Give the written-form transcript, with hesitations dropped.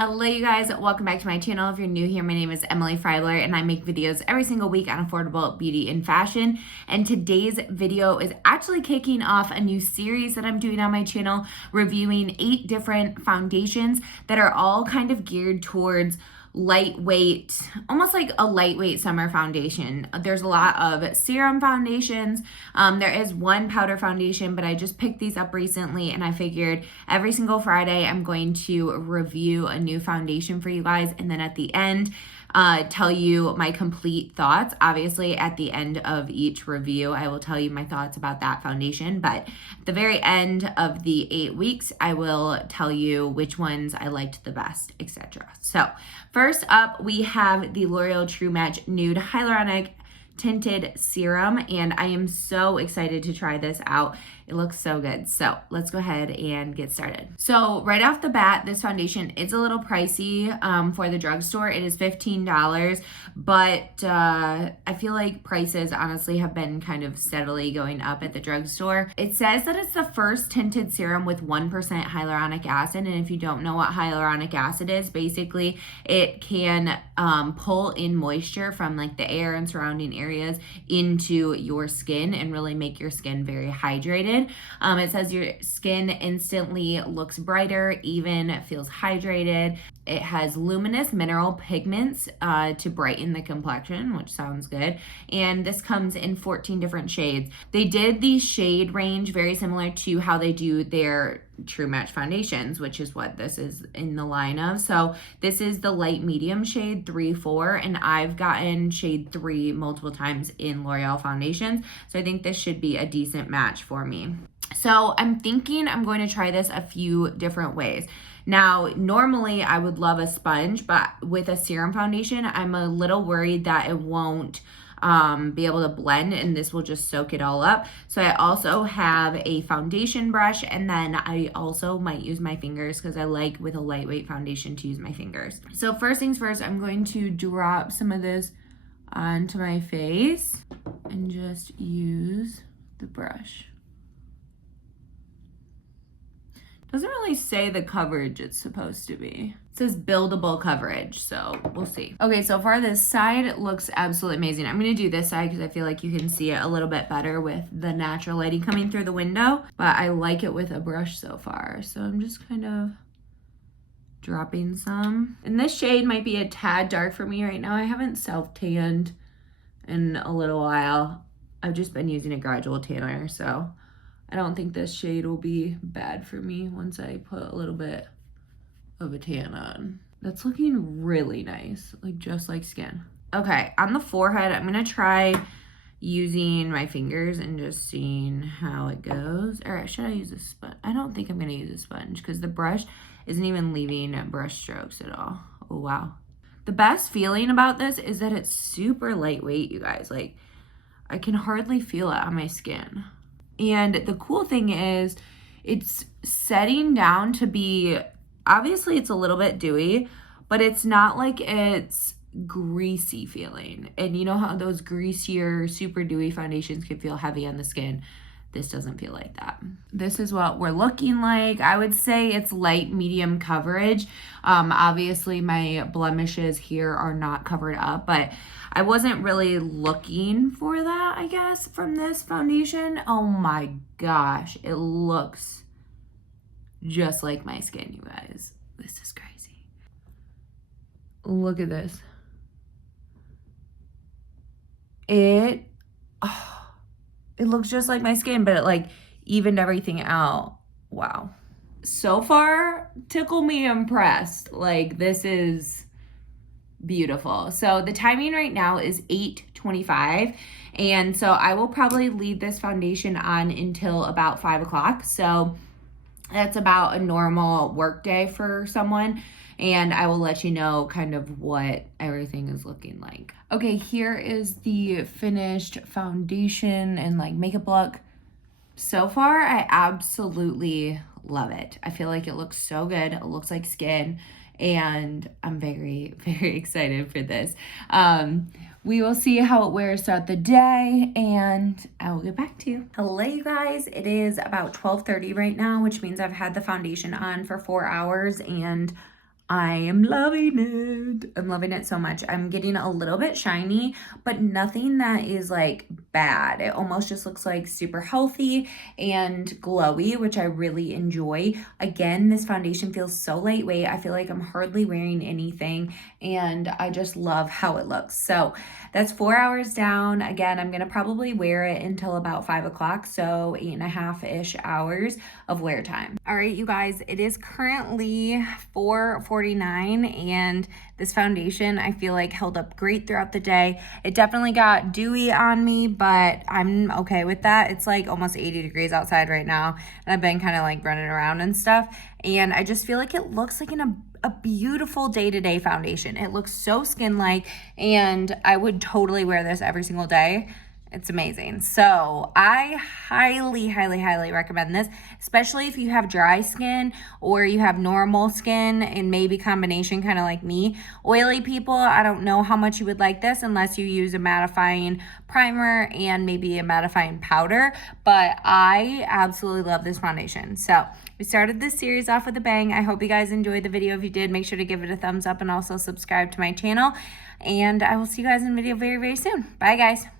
Hello you guys, welcome back to my channel. If you're new here, my name is Emily Freybler and I make videos every single week on affordable beauty and fashion. And today's video is actually kicking off a new series that I'm doing on my channel, reviewing 8 different foundations that are all kind of geared towards lightweight, almost like a lightweight summer foundation. There's a lot of serum foundations. There is one powder foundation, but I just picked these up recently and I figured every single Friday I'm going to review a new foundation for you guys, and then at the end tell you my complete thoughts. Obviously at the end of each review I will tell you my thoughts about that foundation, but at the very end of the 8 weeks I will tell you which ones I liked the best, etc. So first up we have the L'Oreal True Match Nude Hyaluronic Tinted Serum, and I am so excited to try this out. It looks so good. So let's go ahead and get started. So right off the bat, this foundation is a little pricey for the drugstore. It is $15, but I feel like prices honestly have been kind of steadily going up at the drugstore. It says that it's the first tinted serum with 1% hyaluronic acid, and if you don't know what hyaluronic acid is, basically it can pull in moisture from like the air and surrounding areas into your skin and really make your skin very hydrated. It says your skin instantly looks brighter, even feels hydrated. It has luminous mineral pigments to brighten the complexion, which sounds good. And this comes in 14 different shades. They did the shade range very similar to how they do their True Match foundations, which is what this is in the line of. So this is the light medium shade 3-4, and I've gotten shade 3 multiple times in L'Oreal foundations. So I think this should be a decent match for me. So I'm thinking I'm going to try this a few different ways. Now, normally I would love a sponge, but with a serum foundation, I'm a little worried that it won't be able to blend and this will just soak it all up. So I also have a foundation brush, and then I also might use my fingers because I like with a lightweight foundation to use my fingers. So first things first, I'm going to drop some of this onto my face and just use the brush. Doesn't really say the coverage it's supposed to be. It says buildable coverage, so we'll see. Okay, so far this side looks absolutely amazing. I'm gonna do this side because I feel like you can see it a little bit better with the natural lighting coming through the window, but I like it with a brush so far. So I'm just kind of dropping some. And this shade might be a tad dark for me right now. I haven't self-tanned in a little while. I've just been using a gradual tanner, so I don't think this shade will be bad for me once I put a little bit of a tan on. That's looking really nice, like just like skin. Okay, on the forehead, I'm gonna try using my fingers and just seeing how it goes. Or should I use a sponge? I don't think I'm gonna use a sponge because the brush isn't even leaving brush strokes at all. Oh, wow. The best feeling about this is that it's super lightweight, you guys. Like, I can hardly feel it on my skin. And the cool thing is it's setting down to be, obviously it's a little bit dewy, but it's not like it's greasy feeling. And you know how those greasier, super dewy foundations can feel heavy on the skin? This doesn't feel like that. This is what we're looking like. I would say it's light medium coverage. Obviously my blemishes here are not covered up, but I wasn't really looking for that, I guess, from this foundation. Oh my gosh, it looks just like my skin, you guys. This is crazy. Look at this. It looks just like my skin, but it like evened everything out. Wow. So far, tickle me impressed. Like, this is beautiful. So the timing right now is 8:25, and so I will probably leave this foundation on until about 5 o'clock. So that's about a normal work day for someone, and I will let you know kind of what everything is looking like. Okay, here is the finished foundation and like makeup look. So far, I absolutely love it. I feel like it looks so good. It looks like skin, and I'm very, very excited for this. We will see how it wears throughout the day, and I will get back to you. Hello, you guys. It is about 12:30 right now, which means I've had the foundation on for 4 hours, and I am loving it. I'm loving it so much. I'm getting a little bit shiny, but nothing that is like bad. It almost just looks like super healthy and glowy, which I really enjoy. Again, this foundation feels so lightweight. I feel like I'm hardly wearing anything, and I just love how it looks. So that's 4 hours down. Again, I'm gonna probably wear it until about 5 o'clock, so 8.5-ish hours of wear time. All right, you guys, it is currently 4:49, and this foundation I feel like held up great throughout the day. It definitely got dewy on me, but I'm okay with that. It's like almost 80 degrees outside right now, and I've been kind of like running around and stuff, and I just feel like it looks like a beautiful day-to-day foundation. It looks so skin-like, and I would totally wear this every single day. It's amazing. So I highly, highly, highly recommend this, especially if you have dry skin or you have normal skin and maybe combination, kind of like me. Oily people, I don't know how much you would like this unless you use a mattifying primer and maybe a mattifying powder, but I absolutely love this foundation. So we started this series off with a bang. I hope you guys enjoyed the video. If you did, make sure to give it a thumbs up and also subscribe to my channel. And I will see you guys in the video very, very soon. Bye, guys.